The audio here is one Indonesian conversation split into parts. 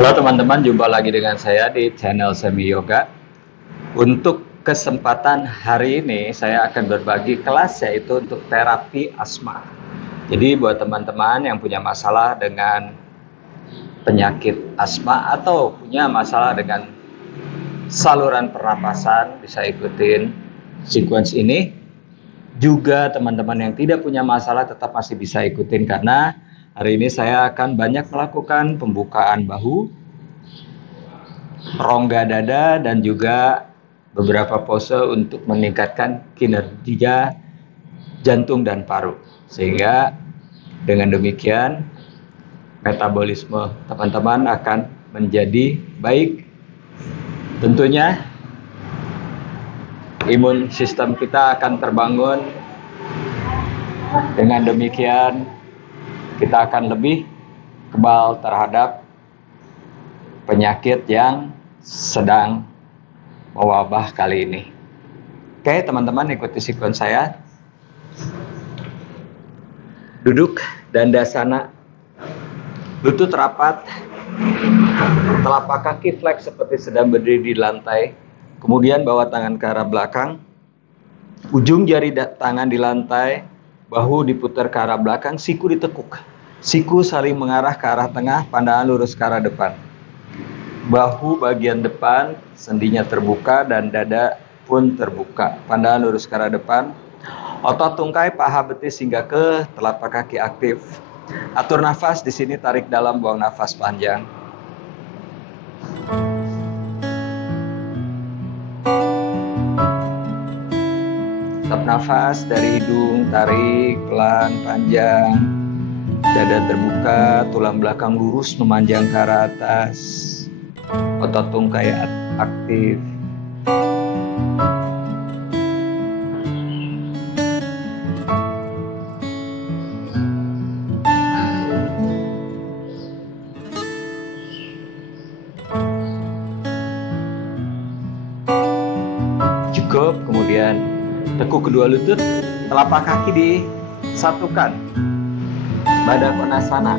Halo teman-teman, jumpa lagi dengan saya di channel Semi Yoga. Untuk kesempatan hari ini saya akan berbagi kelas yaitu untuk terapi asma. Jadi buat teman-teman yang punya masalah dengan penyakit asma atau punya masalah dengan saluran pernapasan, bisa ikutin sequence ini. Juga teman-teman yang tidak punya masalah tetap masih bisa ikutin, karena hari ini saya akan banyak melakukan pembukaan bahu, rongga dada, dan juga beberapa pose untuk meningkatkan kinerja jantung dan paru. Sehingga dengan demikian metabolisme teman-teman akan menjadi baik. Tentunya imun sistem kita akan terbangun. Dengan demikian kita akan lebih kebal terhadap penyakit yang sedang mewabah kali ini. Oke teman-teman, ikuti sequence saya. Duduk dandasana, lutut rapat, telapak kaki flex seperti sedang berdiri di lantai. Kemudian bawa tangan ke arah belakang, ujung jari tangan di lantai, bahu diputar ke arah belakang, siku ditekuk. Siku saling mengarah ke arah tengah, pandangan lurus ke arah depan. Bahu bagian depan, sendinya terbuka dan dada pun terbuka. Pandangan lurus ke arah depan. Otot tungkai, paha, betis hingga ke telapak kaki aktif. Atur nafas di sini, tarik dalam, buang nafas panjang. Tap nafas dari hidung, tarik pelan panjang. Dada terbuka, tulang belakang lurus memanjang ke arah atas. Otot tungkai aktif. Cukup, kemudian tekuk kedua lutut, telapak kaki disatukan. Badan konasana.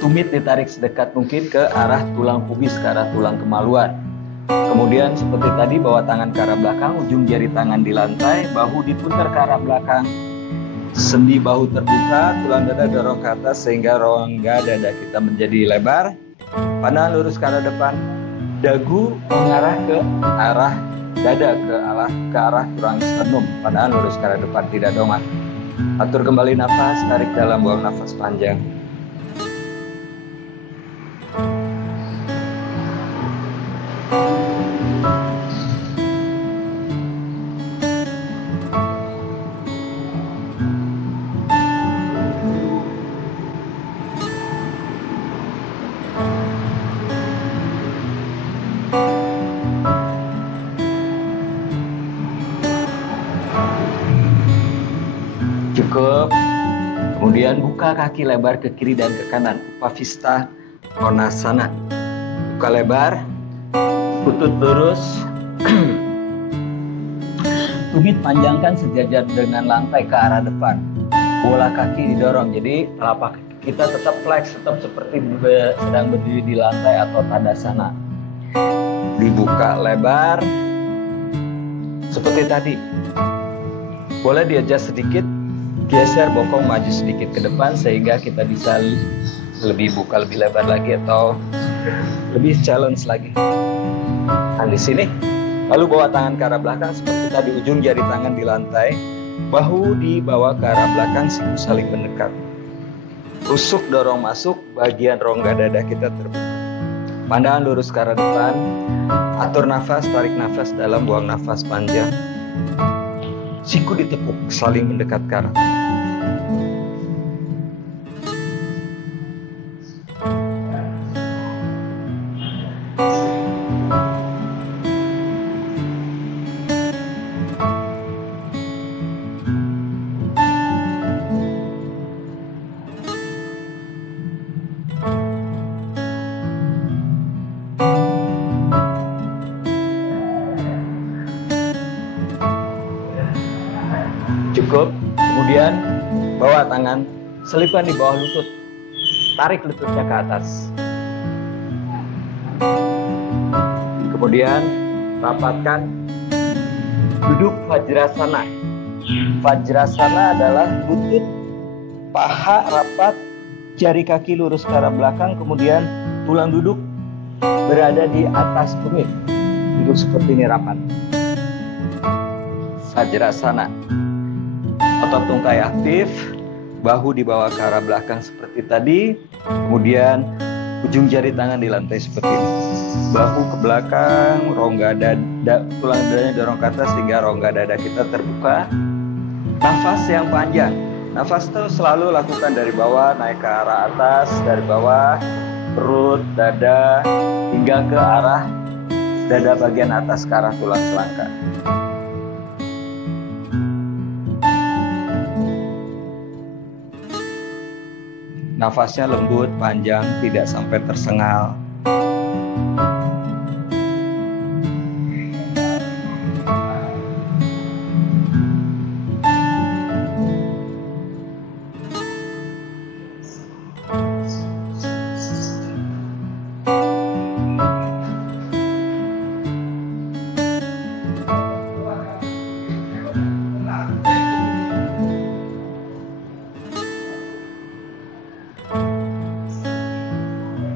Tumit ditarik sedekat mungkin ke arah tulang pubis, ke arah tulang kemaluan. Kemudian seperti tadi, bawa tangan ke arah belakang, ujung jari tangan di lantai, bahu diputar ke arah belakang. Sendi bahu terbuka, tulang dada dorong ke atas sehingga rongga dada kita menjadi lebar. Pandangan lurus ke arah depan. Dagu mengarah ke arah dada, ke arah tulang sternum. Pandangan lurus ke arah depan, tidak dongat. Atur kembali nafas, tarik dalam, buang nafas panjang. Cukup. Kemudian buka kaki lebar ke kiri dan ke kanan. Upavista Konasana. Buka lebar, lutut lurus. Tumit panjangkan sejajar dengan lantai ke arah depan. Bola kaki didorong, jadi telapak kaki kita tetap flex, tetap seperti sedang berdiri di lantai atau tadasana. Dibuka lebar seperti tadi. Boleh di-adjust sedikit, geser bokong maju sedikit ke depan sehingga kita bisa lebih buka lebih lebar lagi atau lebih challenge lagi. Nah di sini, lalu bawa tangan ke arah belakang seperti tadi, ujung jari tangan di lantai, bahu dibawa ke arah belakang, siku saling mendekat. Rusuk dorong masuk, bagian rongga dada kita terbuka. Pandangan lurus ke arah depan, atur nafas, tarik nafas dalam, buang nafas panjang. Siku ditekuk, saling mendekat ke arah. Cukup. Kemudian bawa tangan, selipkan di bawah lutut, tarik lututnya ke atas. Kemudian rapatkan duduk Vajrasana. Vajrasana adalah lutut, paha rapat, jari kaki lurus ke arah belakang, kemudian tulang duduk berada di atas tumit. Duduk seperti ini rapat. Vajrasana. Otot tungkai aktif, bahu dibawa ke arah belakang seperti tadi, kemudian ujung jari tangan di lantai seperti ini. Bahu ke belakang, rongga dada, tulang dadanya dorong ke atas sehingga rongga dada kita terbuka. Nafas yang panjang. Nafas itu selalu lakukan dari bawah naik ke arah atas, dari bawah perut, dada hingga ke arah dada bagian atas ke arah tulang selangka. Nafasnya lembut, panjang, tidak sampai tersengal.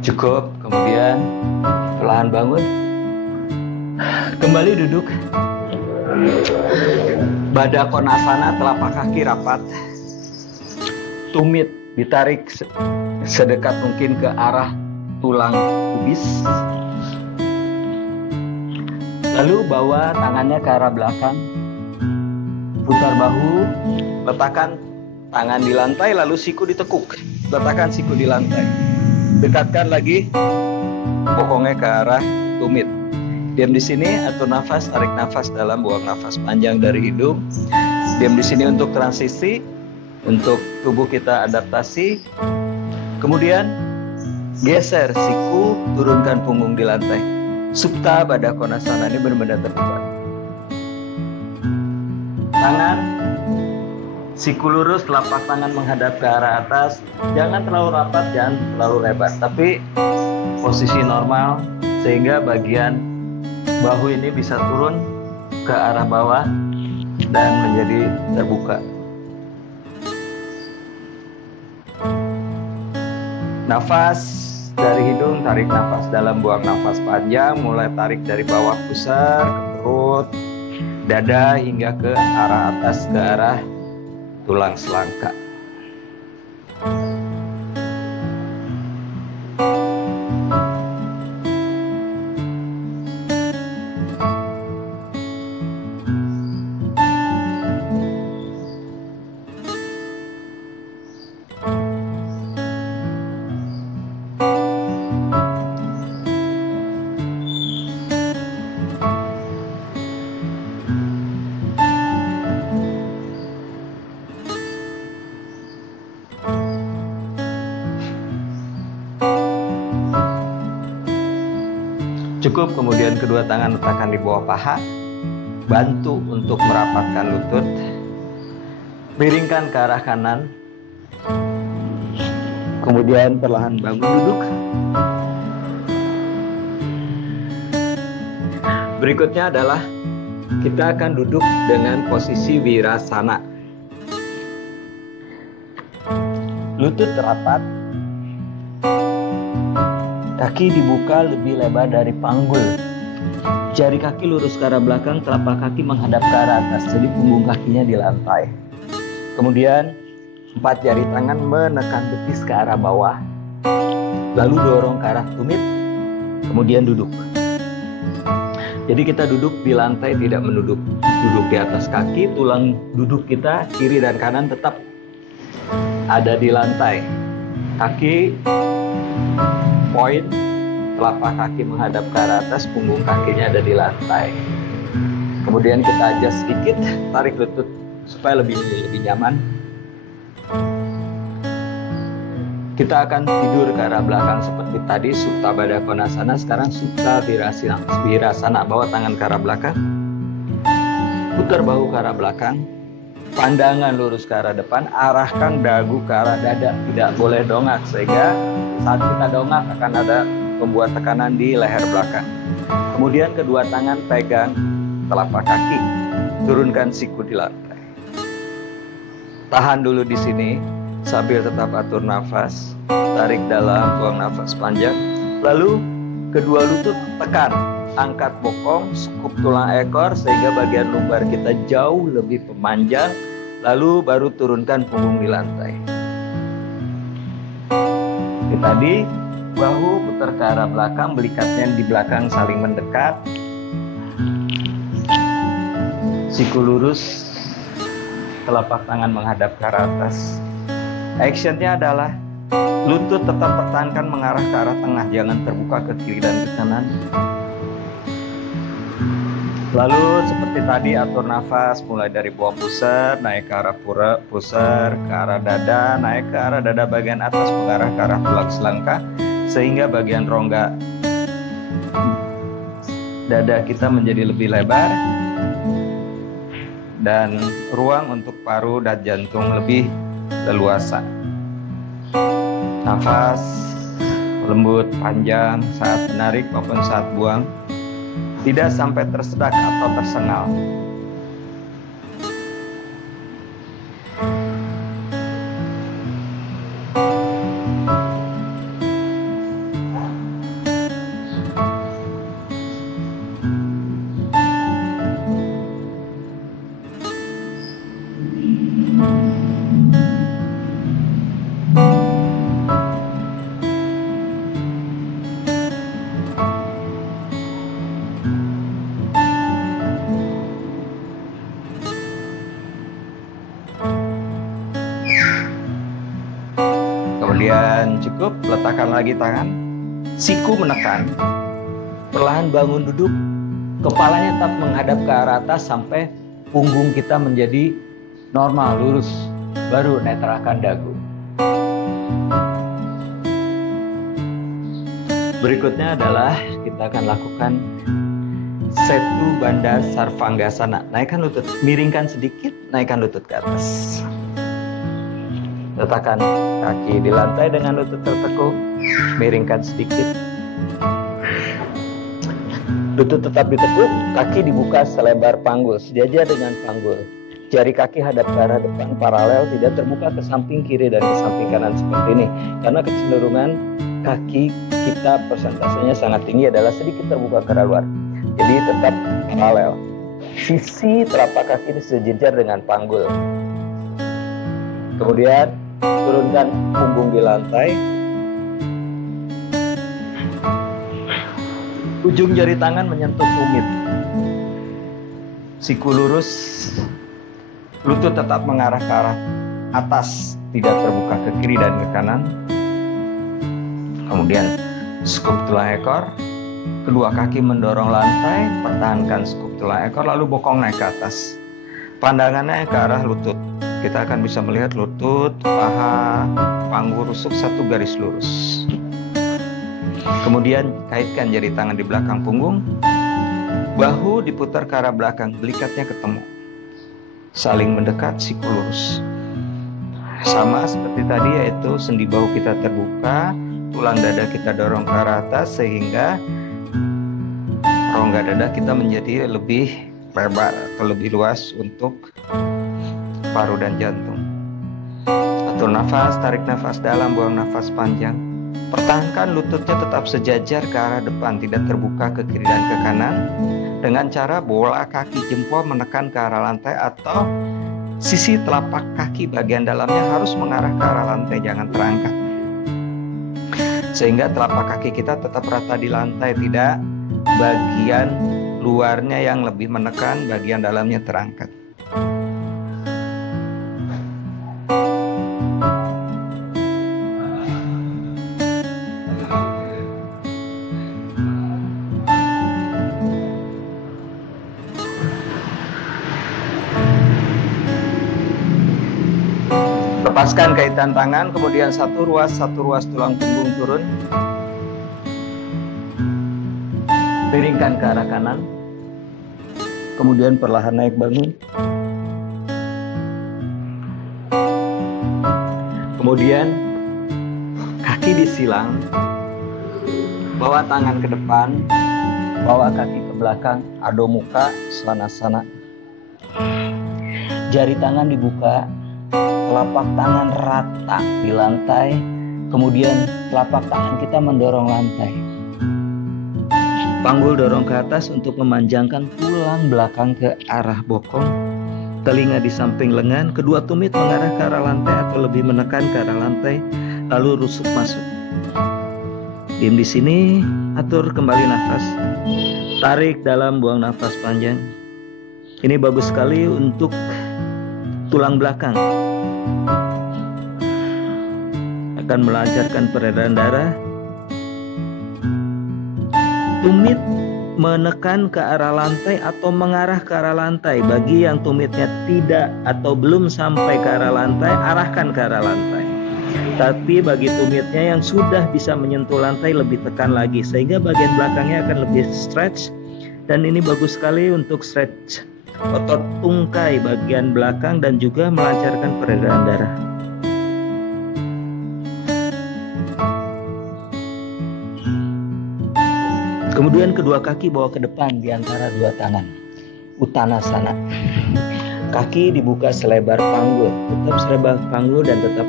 Cukup, kemudian perlahan bangun. Kembali duduk. Badan konasana, telapak kaki rapat. Tumit ditarik sedekat mungkin ke arah tulang pubis. Lalu bawa tangannya ke arah belakang. Putar bahu, letakkan tangan di lantai, lalu siku ditekuk. Letakkan siku di lantai. Dekatkan lagi bokongnya ke arah tumit. Diam di sini, atur nafas, tarik nafas dalam, buang nafas panjang dari hidung. Diam di sini untuk transisi, untuk tubuh kita adaptasi. Kemudian geser siku, turunkan punggung di lantai. Supta Baddha Konasana ini benar-benar terbuka. Tangan siku lurus, telapak tangan menghadap ke arah atas. Jangan terlalu rapat, jangan terlalu lebar, tapi posisi normal sehingga bagian bahu ini bisa turun ke arah bawah dan menjadi terbuka. Nafas dari hidung, tarik nafas dalam, buang nafas panjang. Mulai tarik dari bawah pusar ke perut, dada hingga ke arah atas, ke arah tulang selangka. Cukup, kemudian kedua tangan letakkan di bawah paha. Bantu untuk merapatkan lutut. Miringkan ke arah kanan. Kemudian perlahan bangun duduk. Berikutnya adalah kita akan duduk dengan posisi wirasana. Lutut rapat. Kaki dibuka lebih lebar dari panggul. Jari kaki lurus ke arah belakang, telapak kaki menghadap ke arah atas. Jadi punggung kakinya di lantai. Kemudian 4 jari tangan menekan betis ke arah bawah. Lalu dorong ke arah tumit. Kemudian duduk. Jadi kita duduk di lantai, tidak menuduk. Duduk di atas kaki, tulang duduk kita kiri dan kanan tetap ada di lantai. Kaki poin, telapak kaki menghadap ke arah atas, punggung kakinya ada di lantai. Kemudian kita adjust sedikit, tarik lutut supaya lebih nyaman. Kita akan tidur ke arah belakang seperti tadi, Supta Baddha Konasana. Sekarang Supta Virasana, bawa tangan ke arah belakang. Putar bahu ke arah belakang. Pandangan lurus ke arah depan, arahkan dagu ke arah dada, tidak boleh dongak sehingga saat kita dongak akan ada membuat tekanan di leher belakang. Kemudian kedua tangan pegang telapak kaki, turunkan siku di lantai. Tahan dulu di sini sambil tetap atur nafas, tarik dalam, buang nafas panjang. Lalu kedua lutut tekan, angkat bokong, skup tulang ekor sehingga bagian lumbar kita jauh lebih memanjang. Lalu baru turunkan punggung di lantai. Oke, tadi bahu putar ke arah belakang, belikatnya di belakang saling mendekat. Siku lurus, telapak tangan menghadap ke arah atas. Actionnya adalah lutut tetap pertahankan mengarah ke arah tengah, jangan terbuka ke kiri dan ke kanan. Lalu seperti tadi atur nafas mulai dari buang pusar, naik ke arah pusar, ke arah dada, naik ke arah dada bagian atas mengarah ke arah tulang selangkah sehingga bagian rongga dada kita menjadi lebih lebar dan ruang untuk paru dan jantung lebih leluasa. Nafas lembut panjang saat menarik maupun saat buang. Tidak sampai tersedak atau tersengal. Kemudian cukup, letakkan lagi tangan, siku menekan, perlahan bangun duduk, kepalanya tetap menghadap ke arah atas sampai punggung kita menjadi normal, lurus, baru netralkan dagu. Berikutnya adalah kita akan lakukan Setu Bandha Sarvangasana. Naikkan lutut, miringkan sedikit, naikkan lutut ke atas. Letakkan kaki di lantai dengan lutut tertekuk, miringkan sedikit. Lutut tetap ditekuk, kaki dibuka selebar panggul, sejajar dengan panggul. Jari kaki hadap ke arah depan paralel, tidak terbuka ke samping kiri dan ke samping kanan seperti ini. Karena kecenderungan kaki kita persentasenya sangat tinggi adalah sedikit terbuka ke arah luar. Jadi tetap paralel. Sisi telapak kaki ini sejajar dengan panggul. Kemudian turunkan punggung di lantai. Ujung jari tangan menyentuh tumit. Siku lurus, lutut tetap mengarah ke arah atas, tidak terbuka ke kiri dan ke kanan. Kemudian skup tulang ekor, kedua kaki mendorong lantai, pertahankan skup tulang ekor, lalu bokong naik ke atas. Pandangannya ke arah lutut. Kita akan bisa melihat lutut, paha, panggul rusuk satu garis lurus. Kemudian kaitkan jari tangan di belakang punggung, bahu diputar ke arah belakang, belikatnya ketemu. Saling mendekat, siku lurus. Sama seperti tadi, yaitu sendi bahu kita terbuka, tulang dada kita dorong ke arah atas sehingga rongga dada kita menjadi lebih lebar atau lebih luas untuk paru dan jantung. Atur nafas, tarik nafas dalam, buang nafas panjang. Pertahankan lututnya tetap sejajar ke arah depan, tidak terbuka ke kiri dan ke kanan. Dengan cara bola kaki jempol menekan ke arah lantai atau sisi telapak kaki bagian dalamnya harus mengarah ke arah lantai, jangan terangkat. Sehingga telapak kaki kita tetap rata di lantai, tidak bagian luarnya yang lebih menekan, bagian dalamnya terangkat. Lepaskan kaitan tangan, kemudian satu ruas tulang punggung turun. Miringkan ke arah kanan. Kemudian perlahan naik bangun. Kemudian kaki disilang. Bawa tangan ke depan, bawa kaki ke belakang, Adho Mukha Svanasana. Jari tangan dibuka, telapak tangan rata di lantai, kemudian telapak tangan kita mendorong lantai. Panggul dorong ke atas untuk memanjangkan tulang belakang ke arah bokong, telinga di samping lengan, kedua tumit mengarah ke arah lantai atau lebih menekan ke arah lantai, lalu rusuk masuk. Diam di sini, atur kembali nafas. Tarik dalam, buang nafas panjang. Ini bagus sekali untuk tulang belakang. Akan melancarkan peredaran darah. Tumit menekan ke arah lantai atau mengarah ke arah lantai. Bagi yang tumitnya tidak atau belum sampai ke arah lantai, arahkan ke arah lantai. Tapi bagi tumitnya yang sudah bisa menyentuh lantai, lebih tekan lagi sehingga bagian belakangnya akan lebih stretch. Dan ini bagus sekali untuk stretch otot tungkai bagian belakang dan juga melancarkan peredaran darah. Kemudian kedua kaki bawa ke depan di antara dua tangan, Uttanasana. Kaki dibuka selebar panggul, tetap selebar panggul dan tetap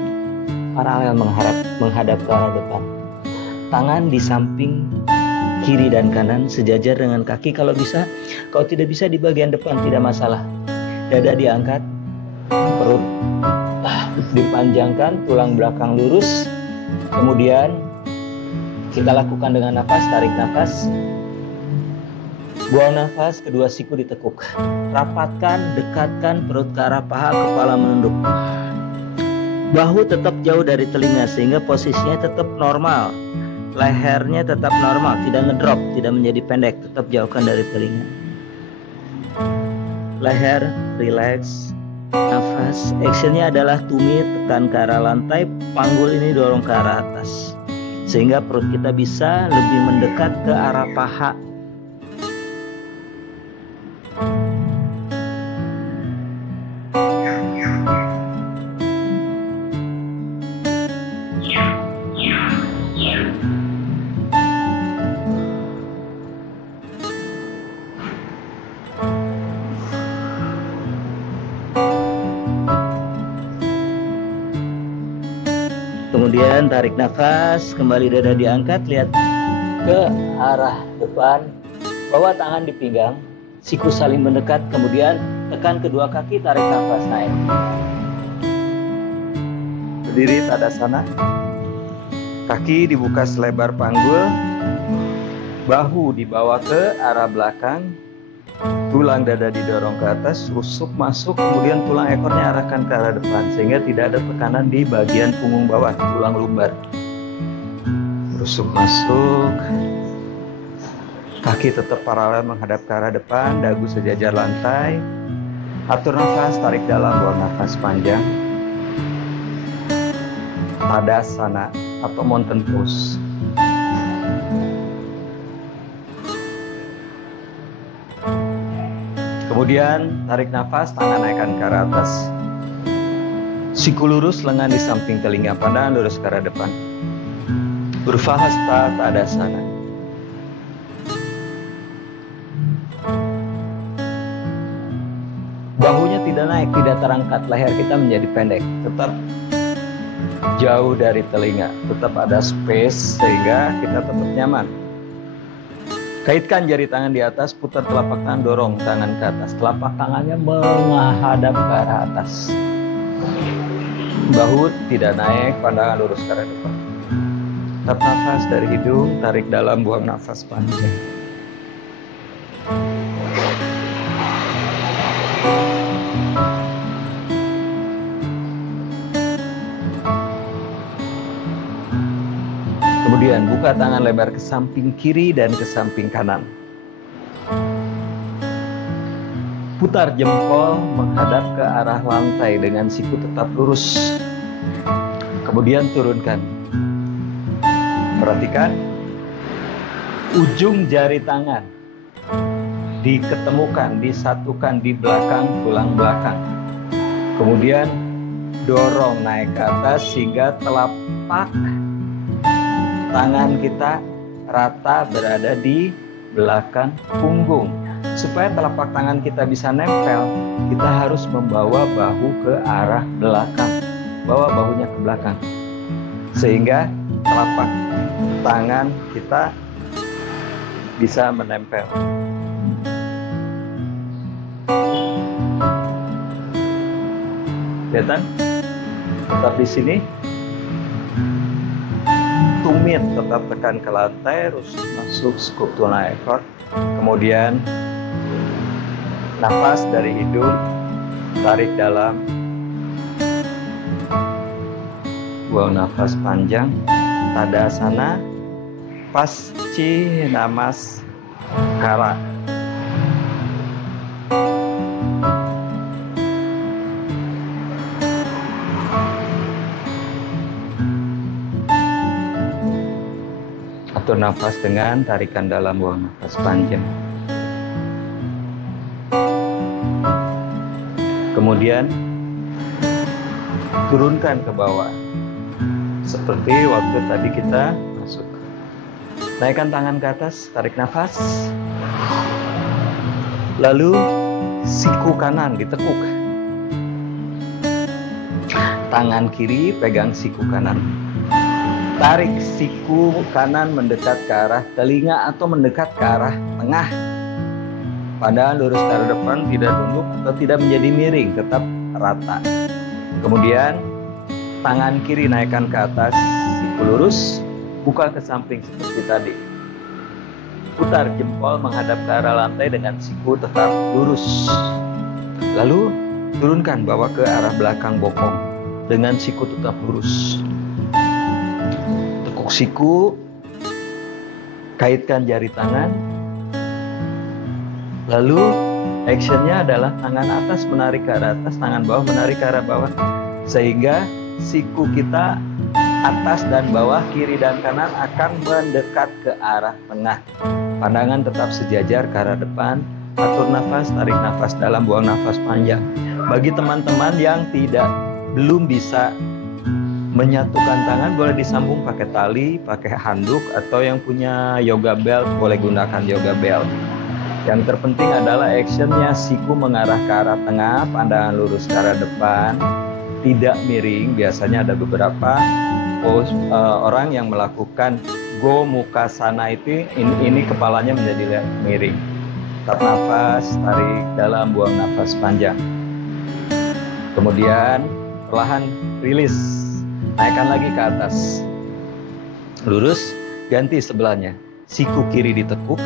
paralel menghadap ke arah depan. Tangan di samping kiri dan kanan sejajar dengan kaki kalau bisa. Kalau tidak bisa di bagian depan tidak masalah. Dada diangkat, perut dipanjangkan, tulang belakang lurus. Kemudian kita lakukan dengan nafas, tarik nafas, buang nafas, kedua siku ditekuk. Rapatkan, dekatkan perut ke arah paha, kepala menunduk. Bahu tetap jauh dari telinga sehingga posisinya tetap normal. Lehernya tetap normal, tidak ngedrop, tidak menjadi pendek, tetap jauhkan dari telinga. Leher relax, nafas. Actionnya adalah tumit tekan ke arah lantai, panggul ini dorong ke arah atas. Sehingga perut kita bisa lebih mendekat ke arah paha. Kemudian tarik nafas, kembali dada diangkat, lihat ke arah depan, bawa tangan di pinggang, siku saling mendekat, kemudian tekan kedua kaki, tarik nafas naik. Berdiri Tadasana, kaki dibuka selebar panggul, bahu dibawa ke arah belakang, tulang dada didorong ke atas, rusuk masuk, kemudian tulang ekornya arahkan ke arah depan sehingga tidak ada tekanan di bagian punggung bawah, tulang lumbar. Rusuk masuk, kaki tetap paralel menghadap ke arah depan, dagu sejajar lantai. Atur nafas, tarik dalam, buang nafas panjang. Tadasana atau mountain pose. Kemudian tarik nafas, tangan naikkan ke arah atas. Siku lurus, lengan di samping telinga, pandangan lurus ke arah depan. Urvahasta Tadasana. Bahunya tidak naik, tidak terangkat, leher kita menjadi pendek, tetap jauh dari telinga, tetap ada space sehingga kita tetap nyaman. Kaitkan jari tangan di atas, putar telapak tangan, dorong tangan ke atas. Telapak tangannya menghadap ke arah atas. Bahu tidak naik, pandangan lurus ke arah depan. Tetap nafas dari hidung, tarik dalam, buang nafas panjang. Kemudian buka tangan lebar ke samping kiri dan ke samping kanan. Putar jempol menghadap ke arah lantai dengan siku tetap lurus. Kemudian turunkan. Perhatikan ujung jari tangan diketemukan, disatukan di belakang tulang belakang. Kemudian dorong naik ke atas sehingga telapak tangan kita rata berada di belakang punggung. Supaya telapak tangan kita bisa nempel, kita harus membawa bahu ke arah belakang. Bawa bahunya ke belakang. Sehingga telapak tangan kita bisa menempel. Kelihatan? Tetap di sini. Tumit tetap tekan ke lantai, rusuk masuk skup tulang ekor. Kemudian nafas dari hidung, tarik dalam, buang nafas panjang. Tadasana Paschimnamaskara. Atur nafas dengan tarikan dalam, buang nafas panjang. Kemudian turunkan ke bawah. Seperti waktu tadi kita masuk. Naikkan tangan ke atas, tarik nafas. Lalu siku kanan ditekuk. Tangan kiri pegang siku kanan. Tarik siku kanan mendekat ke arah telinga atau mendekat ke arah tengah. Pandangan lurus ke arah depan, tidak tunduk atau tidak menjadi miring, tetap rata. Kemudian tangan kiri naikkan ke atas, siku lurus, buka ke samping seperti tadi. Putar jempol menghadap ke arah lantai dengan siku tetap lurus. Lalu turunkan bawa ke arah belakang bokong dengan siku tetap lurus. Tekuk siku, kaitkan jari tangan. Lalu actionnya adalah tangan atas menarik ke arah atas, tangan bawah menarik ke arah bawah. Sehingga siku kita atas dan bawah, kiri dan kanan akan mendekat ke arah tengah. Pandangan tetap sejajar ke arah depan. Atur nafas, tarik nafas dalam, buang nafas panjang. Bagi teman-teman yang belum bisa menyatukan tangan, boleh disambung pakai tali, pakai handuk, atau yang punya yoga belt boleh gunakan yoga belt. Yang terpenting adalah actionnya siku mengarah ke arah tengah, pandangan lurus ke arah depan, tidak miring. Biasanya ada beberapa orang yang melakukan Gomukasana itu ini kepalanya menjadi miring. Tarik nafas, tarik dalam, buang nafas panjang. Kemudian perlahan rilis, naikkan lagi ke atas. Lurus, ganti sebelahnya. Siku kiri ditekuk,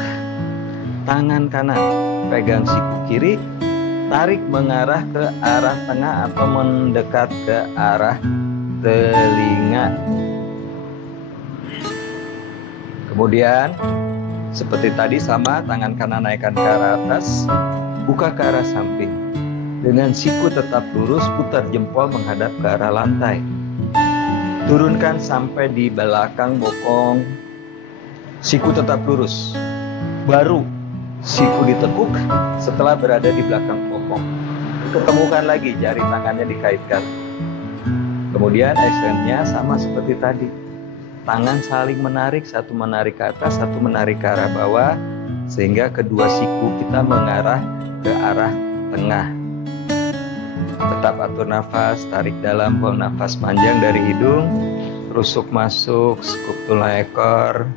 tangan kanan pegang siku kiri, tarik mengarah ke arah tengah atau mendekat ke arah telinga. Kemudian seperti tadi sama, tangan kanan naikkan ke arah atas, buka ke arah samping. Dengan siku tetap lurus, putar jempol menghadap ke arah lantai. Turunkan sampai di belakang bokong. Siku tetap lurus. Baru siku ditekuk setelah berada di belakang bokong. Ketemukan lagi, jari tangannya dikaitkan. Kemudian actionnya sama seperti tadi. Tangan saling menarik, satu menarik ke atas, satu menarik ke arah bawah, sehingga kedua siku kita mengarah ke arah tengah. Tetap atur nafas, tarik dalam, buang nafas panjang dari hidung, rusuk masuk, skup tulang ekor.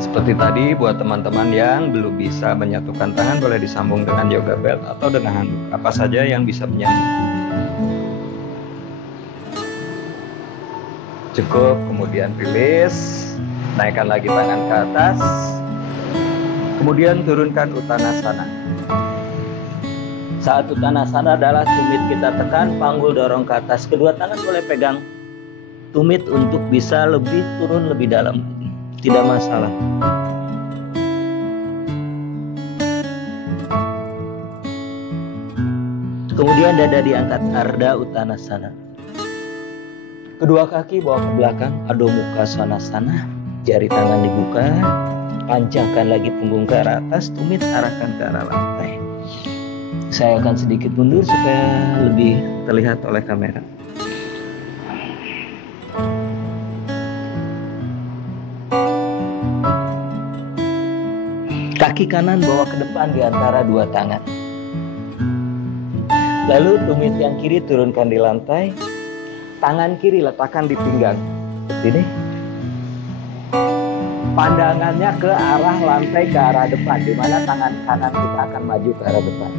Seperti tadi, buat teman-teman yang belum bisa menyatukan tangan, boleh disambung dengan yoga belt atau dengan handuk, apa saja yang bisa menyambung. Cukup, kemudian rilis, naikkan lagi tangan ke atas, kemudian turunkan Uttanasana. Saat Uttanasana adalah tumit kita tekan, panggul dorong ke atas, kedua tangan boleh pegang tumit untuk bisa lebih turun lebih dalam lagi, tidak masalah. Kemudian dada diangkat, Ardha Uttanasana. Kedua kaki bawa ke belakang, Adho Mukha Svanasana. Jari tangan dibuka, panjangkan lagi punggung ke arah atas, tumit arahkan ke arah lantai. Saya akan sedikit mundur supaya lebih terlihat oleh kamera. Kaki kanan bawa ke depan di antara dua tangan. Lalu tumit yang kiri turunkan di lantai. Tangan kiri letakkan di pinggang. Seperti ini. Pandangannya ke arah lantai, ke arah depan, di mana tangan kanan kita akan maju ke arah depan.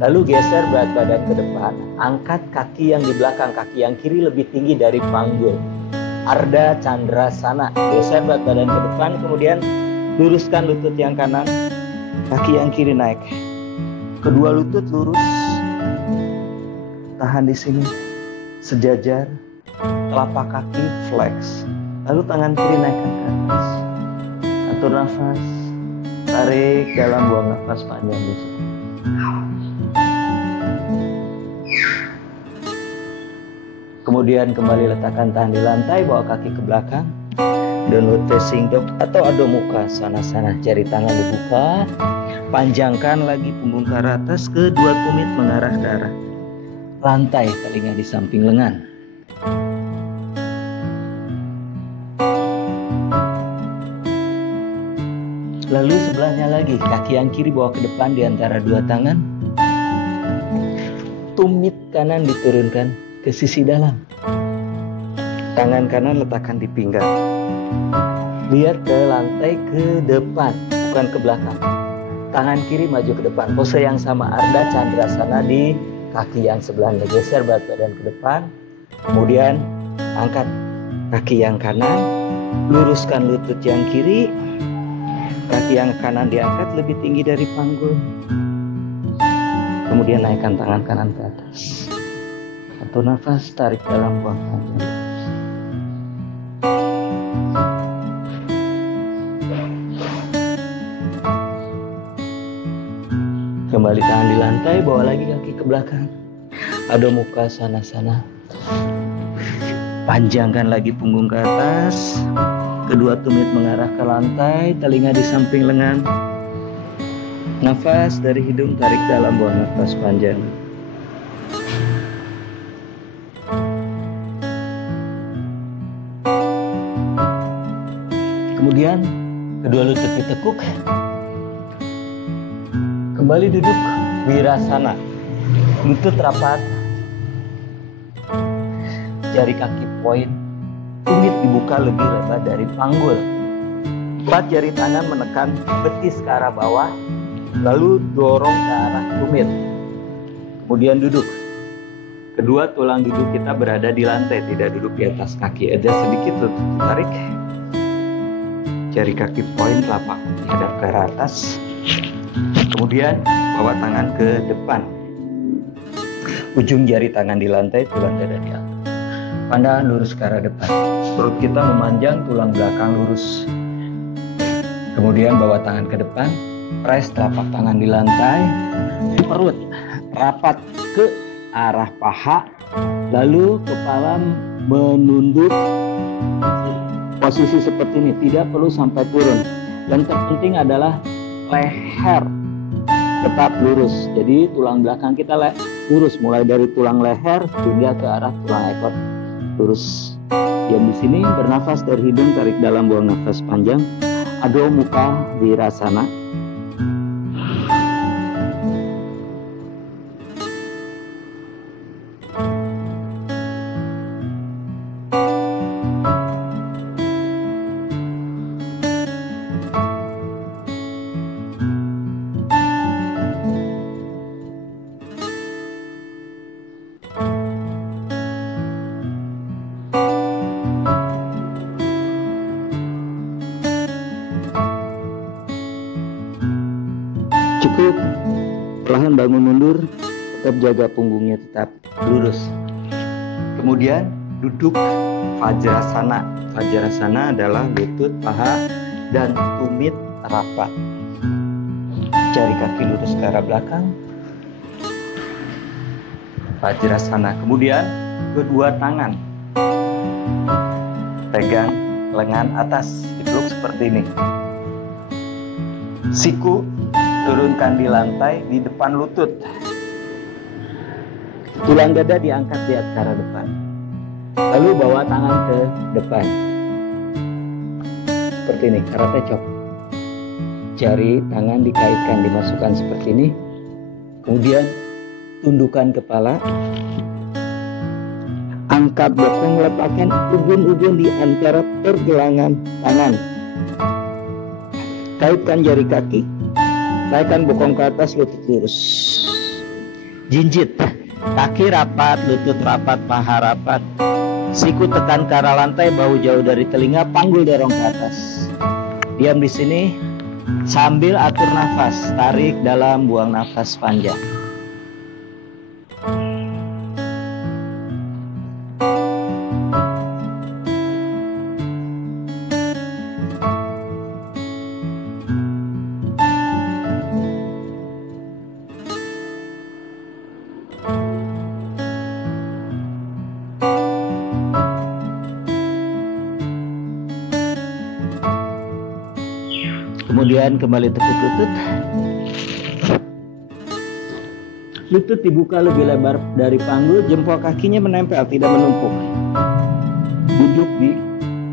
Lalu geser berat badan ke depan. Angkat kaki yang di belakang, kaki yang kiri lebih tinggi dari panggul. Ardha Chandrasana. Geser berat badan ke depan, kemudian luruskan lutut yang kanan, kaki yang kiri naik. Kedua lutut lurus. Tahan di sini. Sejajar. Telapak kaki flex. Lalu tangan kiri naikkan ke atas. Atur nafas. Tarik dalam, buang nafas panjang di sini. Kemudian kembali letakkan tangan di lantai, bawa kaki ke belakang. Downward facing dog atau Adho Mukha Svanasana. Jari tangan dibuka. Panjangkan lagi punggung ke arah atas, kedua tumit mengarah ke arah lantai, telinga di samping lengan. Lalu sebelahnya lagi, kaki yang kiri bawa ke depan di antara dua tangan. Tumit kanan diturunkan ke sisi dalam. Tangan kanan letakkan di pinggang. Lihat ke lantai, ke depan, bukan ke belakang. Tangan kiri maju ke depan. Pose yang sama, Ardha Chandrasana di kaki yang sebelahnya. Geser berat badan ke depan. Kemudian angkat kaki yang kanan. Luruskan lutut yang kiri. Kaki yang kanan diangkat lebih tinggi dari panggul. Kemudian naikkan tangan kanan ke atas. Atur nafas, tarik dalam, buang panjang. Kembali tangan di lantai, bawa lagi kaki ke belakang. Adho Mukha Svanasana. Panjangkan lagi punggung ke atas. Kedua tumit mengarah ke lantai, telinga di samping lengan. Nafas dari hidung, tarik dalam, buang nafas panjang. Kemudian kedua lutut ditekuk. Kembali duduk Virasana. Lutut rapat. Jari kaki poin. Tumit dibuka lebih lebar dari panggul. 4 jari tangan menekan betis ke arah bawah. Lalu dorong ke arah tumit. Kemudian duduk. Kedua tulang duduk kita berada di lantai, tidak duduk di atas kaki. Ada sedikit lutut ditarik. Jari kaki poin, telapak hadap ke arah atas. Kemudian bawa tangan ke depan. Ujung jari tangan di lantai, tulang dada di atas. Pandangan lurus ke arah depan. Perut kita memanjang, tulang belakang lurus. Kemudian bawa tangan ke depan. Press telapak tangan di lantai. Perut rapat ke arah paha. Lalu kepala menunduk. Posisi seperti ini, tidak perlu sampai turun. Yang terpenting adalah leher tetap lurus. Jadi tulang belakang kita lurus, mulai dari tulang leher hingga ke arah tulang ekor lurus. Diam di sini, bernafas dari hidung, tarik dalam, buang nafas panjang. Adho Mukha Virasana. Cukup, perlahan bangun mundur, tetap jaga punggungnya tetap lurus. Kemudian duduk Vajrasana. Vajrasana adalah lutut, paha, dan tumit rapat. Jari kaki lurus ke arah belakang. Vajrasana. Kemudian kedua tangan pegang lengan atas, dipeluk seperti ini. Siku turunkan di lantai di depan lutut. Tulang dada diangkat, lihat ke arah depan. Lalu bawa tangan ke depan. Seperti ini, karate chop. jari tangan dikaitkan, dimasukkan seperti ini. Kemudian tundukkan kepala, angkat bokong, letakkan ubun-ubun di antara pergelangan tangan. Kaitkan jari kaki, naikkan bokong ke atas, lutut lurus. Jinjit, kaki rapat, lutut rapat, paha rapat. Siku tekan ke arah lantai, bahu jauh dari telinga, panggul dorong ke atas. Diam di sini sambil atur nafas, tarik dalam, buang nafas panjang. Kemudian kembali tekuk lutut. Lutut dibuka lebih lebar dari panggul, jempol kakinya menempel, tidak menumpuk. Duduk di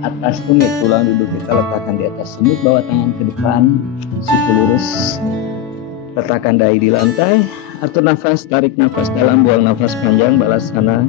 atas tumit, tulang duduk kita letakkan di atas tumit, bawa tangan ke depan, siku lurus. Letakkan dahi di lantai, atur nafas, tarik nafas dalam, buang nafas panjang, balasana.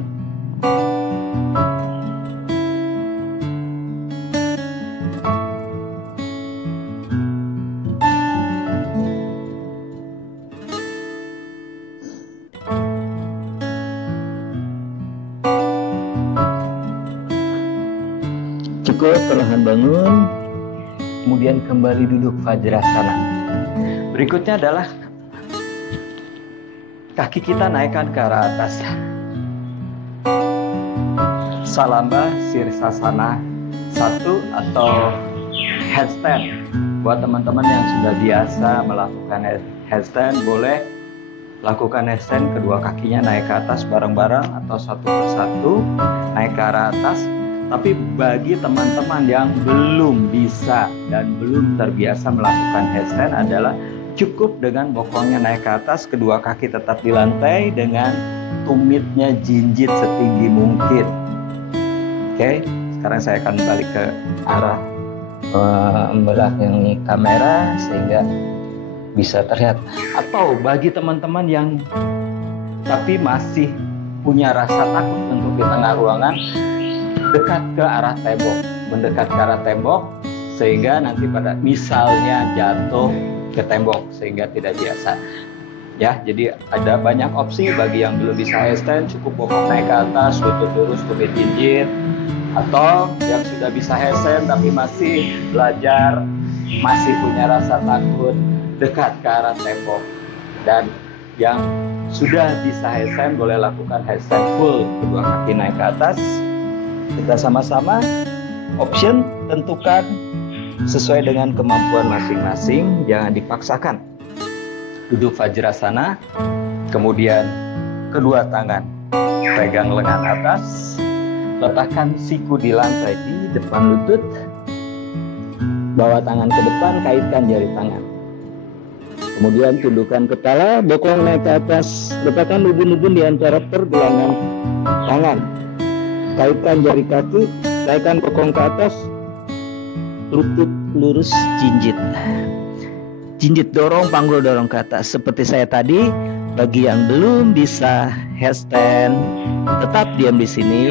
Cukup, perlahan bangun, kemudian kembali duduk Vajrasana. Berikutnya adalah kaki kita naikkan ke arah atas. Salamba Sirsasana 1 atau headstand. Buat teman-teman yang sudah biasa melakukan headstand, boleh lakukan headstand, kedua kakinya naik ke atas bareng-bareng atau satu persatu naik ke arah atas. Tapi bagi teman-teman yang belum bisa dan belum terbiasa melakukan headstand adalah cukup dengan bokongnya naik ke atas, kedua kaki tetap di lantai dengan tumitnya jinjit setinggi mungkin. Oke, sekarang saya akan balik ke arah belakang kamera sehingga bisa terlihat. Atau bagi teman-teman yang tapi masih punya rasa takut untuk di tengah ruangan, dekat ke arah tembok, mendekat ke arah tembok sehingga nanti pada misalnya jatuh ke tembok sehingga tidak biasa. Ya, jadi ada banyak opsi bagi yang belum bisa headstand, cukup bokong naik ke atas, lutut lurus, tumit jinjit, atau yang sudah bisa headstand tapi masih belajar, masih punya rasa takut, dekat ke arah tembok. Dan yang sudah bisa headstand boleh lakukan headstand full, kedua kaki naik ke atas. Kita sama-sama option, tentukan sesuai dengan kemampuan masing-masing, jangan dipaksakan. Duduk Vajrasana, kemudian kedua tangan pegang lengan atas, letakkan siku di lantai di depan lutut, bawa tangan ke depan, kaitkan jari tangan. Kemudian tundukkan kepala, bokong naik ke atas, letakkan ubun-ubun di antara pergelangan tangan. Kaitkan jari kaki, naikkan bokong ke atas, lutut lurus, jinjit. Jinjit dorong, panggul dorong ke atas. Seperti saya tadi, bagi yang belum bisa headstand, tetap diam di sini.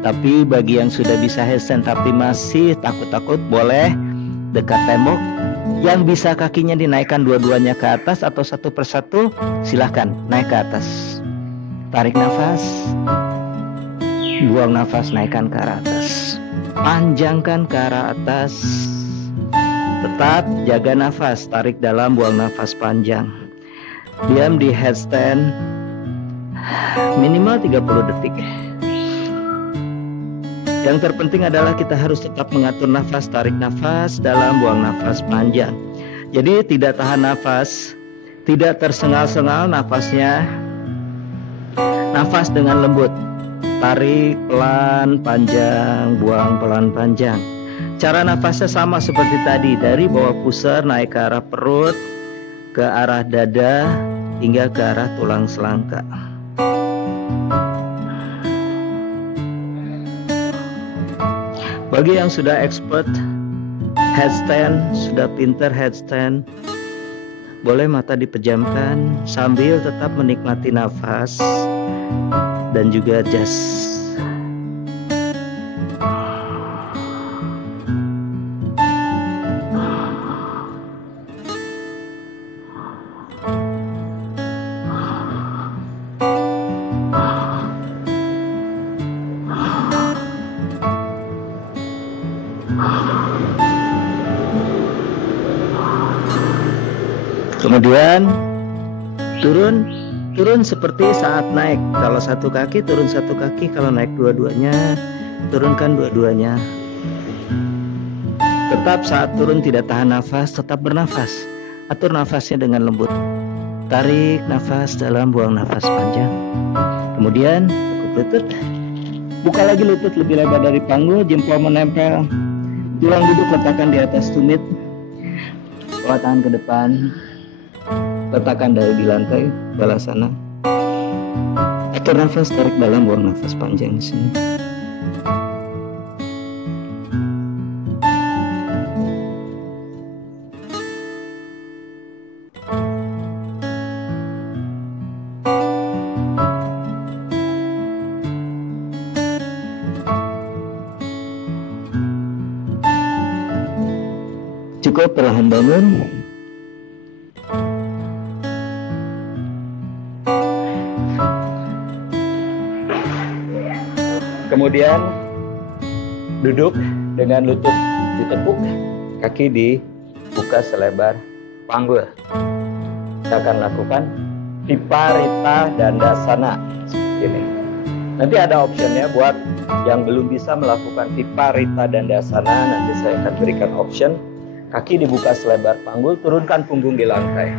Tapi bagi yang sudah bisa headstand tapi masih takut-takut, boleh dekat tembok. Yang bisa kakinya dinaikkan dua-duanya ke atas atau satu persatu, silahkan naik ke atas. Tarik nafas. Buang nafas, naikkan ke arah atas, panjangkan ke arah atas. Tetap jaga nafas, tarik dalam, buang nafas panjang. Diam di headstand minimal 30 detik. Yang terpenting adalah kita harus tetap mengatur nafas, tarik nafas dalam, buang nafas panjang. Jadi tidak tahan nafas, tidak tersengal-sengal nafasnya. Nafas dengan lembut. Tarik pelan panjang, buang pelan panjang. Cara nafasnya sama seperti tadi, dari bawah pusar naik ke arah perut, ke arah dada, hingga ke arah tulang selangka. Bagi yang sudah expert Headstand, sudah pinter headstand. Boleh mata dipejamkan sambil tetap menikmati nafas dan juga adjust. Kemudian turun seperti saat naik. Kalau satu kaki turun satu kaki, kalau naik dua-duanya turunkan dua-duanya. Tetap saat turun tidak tahan nafas, tetap bernafas. Atur nafasnya dengan lembut. Tarik nafas dalam, buang nafas panjang. Kemudian tekuk lutut. Buka lagi lutut lebih lebar dari panggul, jempol menempel. Tulang duduk letakkan di atas tumit. Bawa tangan ke depan. Letakkan dahi di lantai, balasana. Atur nafas, tarik dalam, buang nafas panjang di sini. Cukup, perlahan bangun. Kemudian duduk dengan lutut ditekuk, kaki dibuka selebar panggul. Kita akan lakukan Viparita Dandasana seperti ini. Nanti ada optionnya buat yang belum bisa melakukan Viparita Dandasana, nanti saya akan berikan option. Kaki dibuka selebar panggul, turunkan punggung di lantai.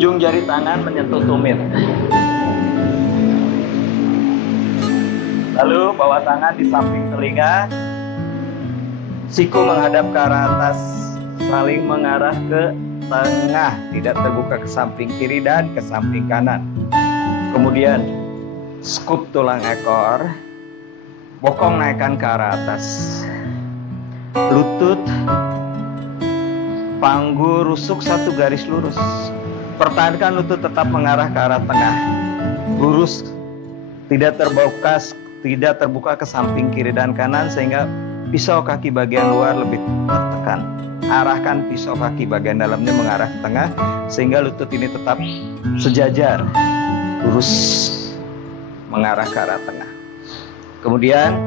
Ujung jari tangan menyentuh tumit. Lalu bawa tangan di samping telinga. Siku menghadap ke arah atas, saling mengarah ke tengah, tidak terbuka ke samping kiri dan ke samping kanan. Kemudian scoop tulang ekor, bokong naikkan ke arah atas. Lutut, panggul rusuk satu garis lurus. Pertahankan lutut tetap mengarah ke arah tengah, lurus, tidak terbuka ke samping kiri dan kanan sehingga pisau kaki bagian luar lebih tertekan. Arahkan pisau kaki bagian dalamnya mengarah ke tengah sehingga lutut ini tetap sejajar, lurus, mengarah ke arah tengah. Kemudian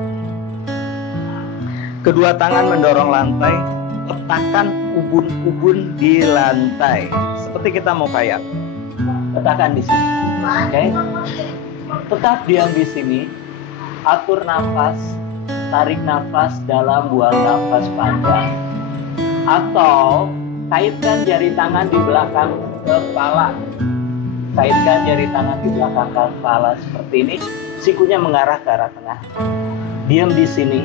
kedua tangan mendorong lantai, letakkan ubun-ubun di lantai seperti kita mau kayak. Letakkan di sini, oke? Tetap diam di sini. Atur nafas, tarik nafas dalam, buang nafas panjang. Atau kaitkan jari tangan di belakang kepala. Kaitkan jari tangan di belakang kepala seperti ini. Sikunya mengarah ke arah tengah. Diam di sini.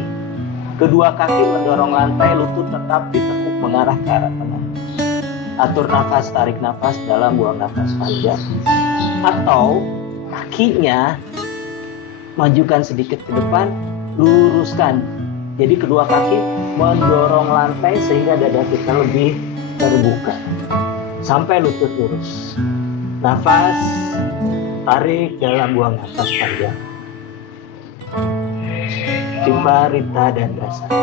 Kedua kaki mendorong lantai, lutut tetap ditekuk mengarah ke arah tengah. Atur nafas, tarik nafas dalam, buang nafas panjang. Atau kakinya majukan sedikit ke depan, luruskan. Jadi kedua kaki mendorong lantai sehingga dada kita lebih terbuka. Sampai lutut lurus. Nafas, tarik dalam, buang nafas panjang. Viparita Dandasana.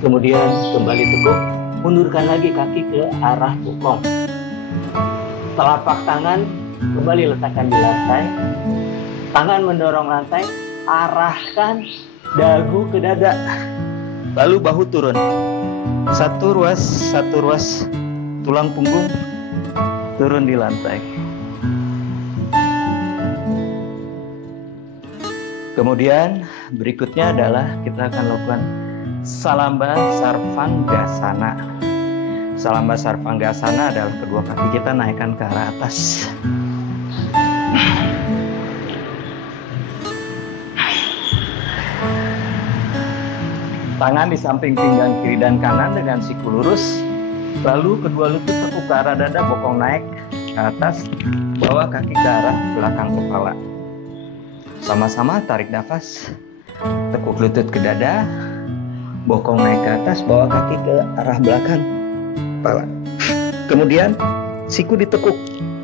Kemudian kembali tekuk, mundurkan lagi kaki ke arah bokong. Telapak tangan kembali letakkan di lantai. Tangan mendorong lantai, arahkan dagu ke dada. Lalu bahu turun. Satu ruas tulang punggung turun di lantai. Kemudian berikutnya adalah kita akan lakukan Salamba Sarvangasana. Salamba Sarvangasana adalah kedua kaki kita naikkan ke arah atas. Tangan di samping pinggang kiri dan kanan dengan siku lurus. Lalu kedua lutut tekuk ke arah dada, bokong naik ke atas, bawa kaki ke arah belakang kepala. Sama-sama tarik nafas, tekuk lutut ke dada, bokong naik ke atas, bawa kaki ke arah belakang kepala. Kemudian siku ditekuk,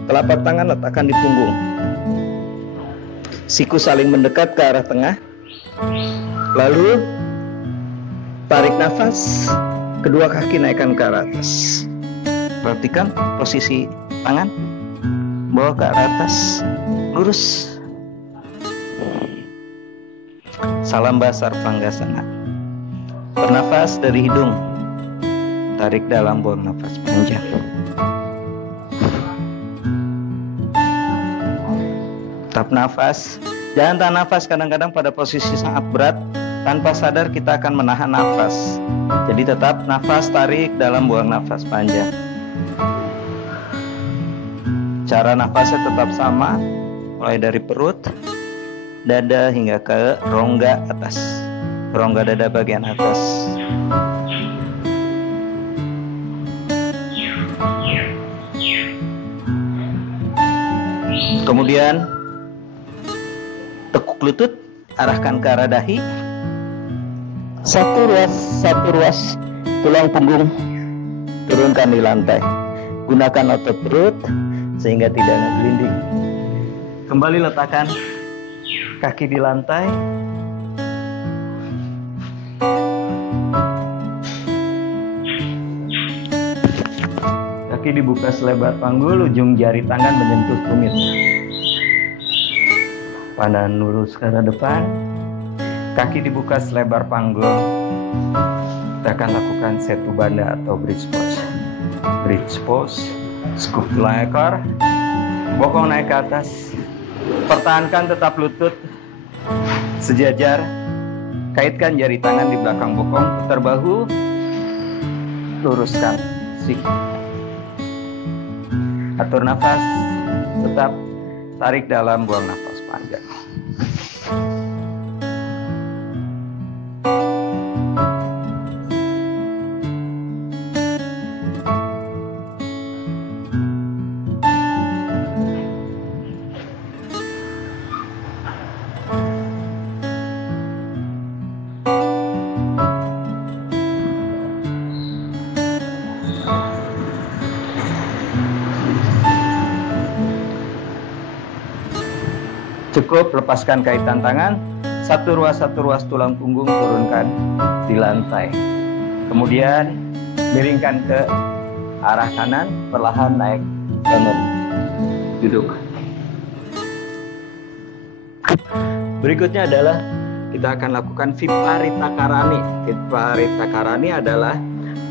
telapak tangan letakkan di punggung. Siku saling mendekat ke arah tengah. Lalu tarik nafas, kedua kaki naikkan ke arah atas. Perhatikan posisi tangan, bawa ke arah atas, lurus. Salam basar Panggasana. Bernafas dari hidung, tarik dalam, buang nafas panjang. Tetap nafas. Jangan tahan nafas, kadang-kadang pada posisi sangat berat, tanpa sadar kita akan menahan nafas. Jadi tetap nafas, tarik dalam, buang nafas panjang. Cara nafasnya tetap sama, mulai dari perut, dada hingga ke rongga atas, rongga dada bagian atas. Kemudian tekuk lutut, arahkan ke arah dahi. Satu ruas tulang punggung turunkan di lantai. Gunakan otot perut sehingga tidak ngegelinding. Kembali letakkan kaki di lantai. Kaki dibuka selebar panggul, ujung jari tangan menyentuh tumit. Pandang lurus ke arah depan. Kaki dibuka selebar panggul. Kita akan lakukan setu banda atau bridge pose. Bridge pose. Scoop tulang ekor. Bokong naik ke atas. Pertahankan tetap lutut sejajar. Kaitkan jari tangan di belakang bokong. Putar bahu. Luruskan siku. Atur nafas. Tetap tarik dalam, buang nafas panjang. Cukup, lepaskan kaitan tangan. Satu ruas tulang punggung turunkan di lantai. Kemudian miringkan ke arah kanan, perlahan naik bangun. Duduk. Berikutnya adalah kita akan lakukan Viparita Karani. Viparita Karani adalah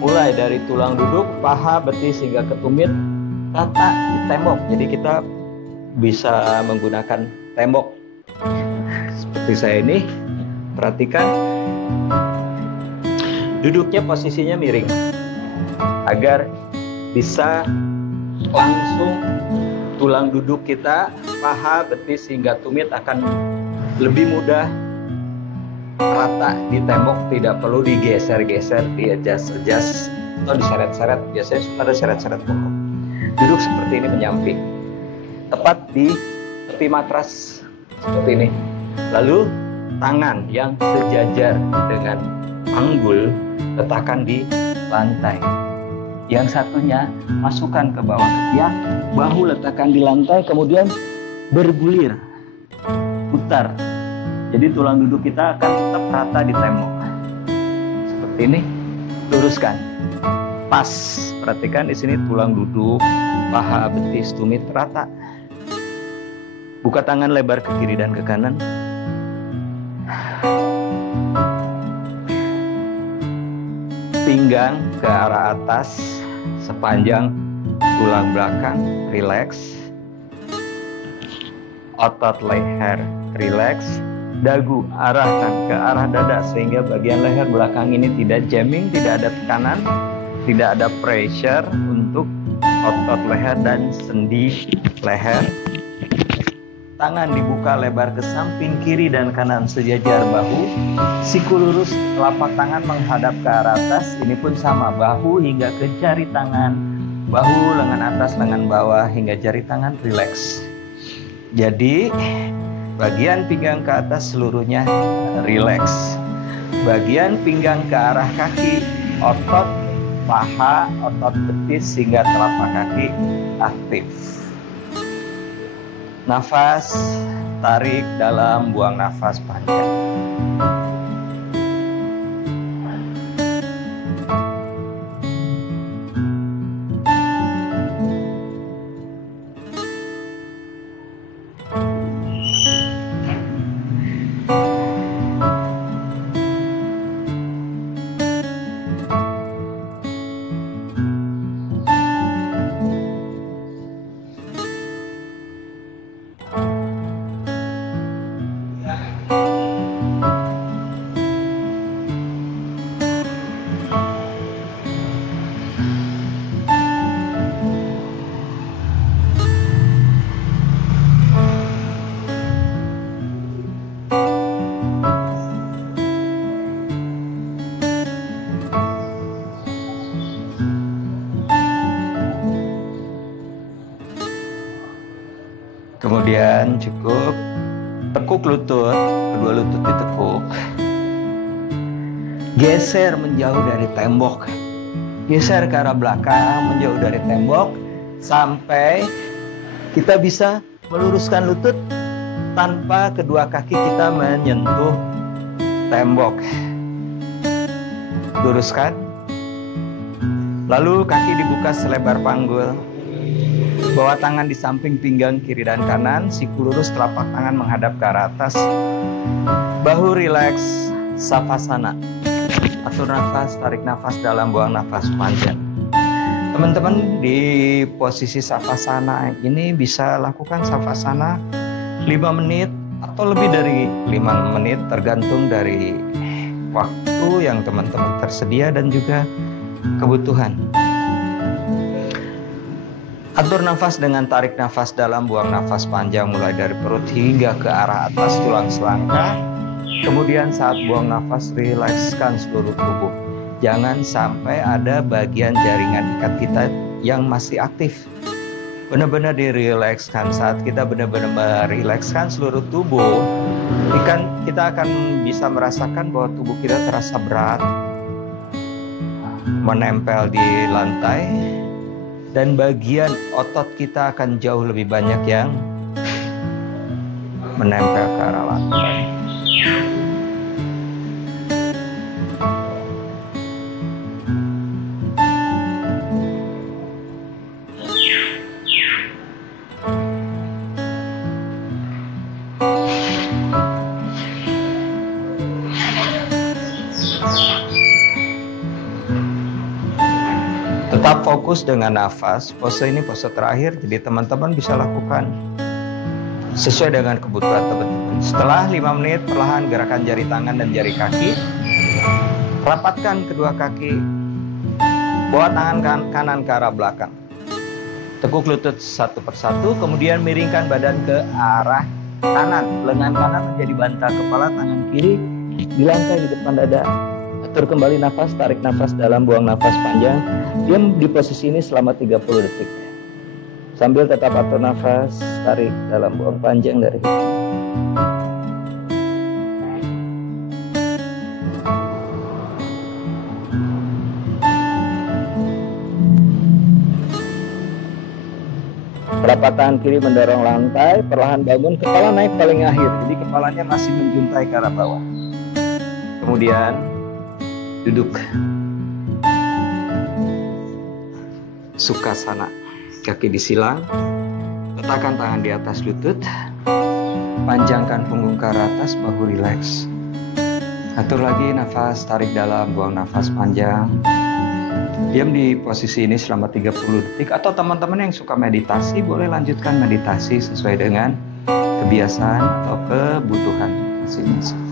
mulai dari tulang duduk, paha, betis hingga ke tumit, rata di tembok. Jadi kita bisa menggunakan tembok seperti saya ini. Perhatikan duduknya, posisinya miring agar bisa langsung tulang duduk kita, paha, betis hingga tumit akan lebih mudah rata di tembok, tidak perlu digeser-geser, di-adjust atau diseret-seret. Biasanya suka ada seret-seret pokok. Duduk seperti ini menyamping, tepat di tepi matras seperti ini. Lalu tangan yang sejajar dengan panggul letakkan di lantai. Yang satunya masukkan ke bawah ketiak, bahu letakkan di lantai, kemudian bergulir, putar. Jadi tulang duduk kita akan tetap rata di tembok. Seperti ini, luruskan. Pas. Perhatikan di sini tulang duduk, paha, betis, tumit rata. Buka tangan lebar ke kiri dan ke kanan. Pinggang ke arah atas sepanjang tulang belakang, rileks. Otot leher rileks. Dagu arahkan ke arah dada sehingga bagian leher belakang ini tidak jamming, tidak ada tekanan, tidak ada pressure untuk otot leher dan sendi leher. tangan dibuka lebar ke samping kiri dan kanan sejajar bahu. Siku lurus, telapak tangan menghadap ke arah atas. Ini pun sama, bahu hingga ke jari tangan. Bahu, lengan atas, lengan bawah, hingga jari tangan rileks. Jadi, bagian pinggang ke atas seluruhnya rileks. Bagian pinggang ke arah kaki, otot paha, otot betis hingga telapak kaki aktif. Nafas, tarik dalam, buang nafas panjang. Kemudian cukup tekuk lutut, kedua lutut ditekuk. Geser menjauh dari tembok. Geser ke arah belakang, menjauh dari tembok sampai kita bisa meluruskan lutut tanpa kedua kaki kita menyentuh tembok. Luruskan. Lalu kaki dibuka selebar panggul. Bawa tangan di samping pinggang kiri dan kanan, siku lurus, telapak tangan menghadap ke arah atas. Bahu rileks, savasana. Atur nafas, tarik nafas dalam, buang nafas panjang. Teman-teman di posisi savasana ini bisa lakukan savasana 5 menit atau lebih dari 5 menit tergantung dari waktu yang teman-teman tersedia dan juga kebutuhan. Atur nafas dengan tarik nafas dalam, buang nafas panjang mulai dari perut hingga ke arah atas tulang selangkah. Kemudian saat buang nafas, rilekskan seluruh tubuh. Jangan sampai ada bagian jaringan ikat kita yang masih aktif. Benar-benar dirilekskan. Saat kita benar-benar merilekskan seluruh tubuh, kita akan bisa merasakan bahwa tubuh kita terasa berat, menempel di lantai, dan bagian otot kita akan jauh lebih banyak yang menempel ke arah lantai. Tetap fokus dengan nafas. Pose ini pose terakhir, jadi teman-teman bisa lakukan sesuai dengan kebutuhan teman-teman. Setelah 5 menit, perlahan gerakan jari tangan dan jari kaki. Rapatkan kedua kaki. Bawa tangan kanan ke arah belakang. Tekuk lutut satu persatu, kemudian miringkan badan ke arah kanan. Lengan kanan menjadi bantal kepala, tangan kiri di lantai di depan dada. Atur kembali nafas, tarik nafas dalam, buang nafas panjang. Diam di posisi ini selama 30 detik. Sambil tetap atur nafas, tarik dalam, buang panjang dari hidung. Telapak tangan kiri mendorong lantai, perlahan bangun, kepala naik paling akhir. Jadi kepalanya masih menjuntai ke arah bawah. Kemudian duduk. Sukhasana. Kaki disilang. Letakkan tangan di atas lutut. Panjangkan punggung ke arah atas, bahu rileks. Atur lagi nafas, tarik dalam, buang nafas panjang. Diam di posisi ini selama 30 detik. Atau teman-teman yang suka meditasi, boleh lanjutkan meditasi sesuai dengan kebiasaan atau kebutuhan masing-masing.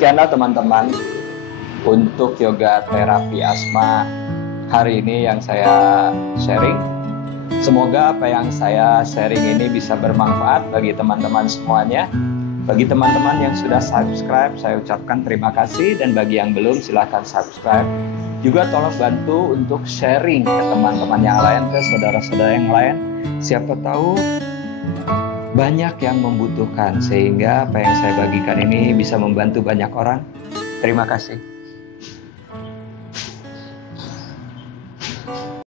Demikianlah teman-teman untuk yoga terapi asma hari ini yang saya sharing. Semoga apa yang saya sharing ini bisa bermanfaat bagi teman-teman semuanya. Bagi teman-teman yang sudah subscribe, saya ucapkan terima kasih. Dan bagi yang belum, silahkan subscribe. Juga tolong bantu untuk sharing ke teman-teman yang lain, ke saudara-saudara yang lain. Siapa tahu banyak yang membutuhkan, sehingga apa yang saya bagikan ini bisa membantu banyak orang. Terima kasih.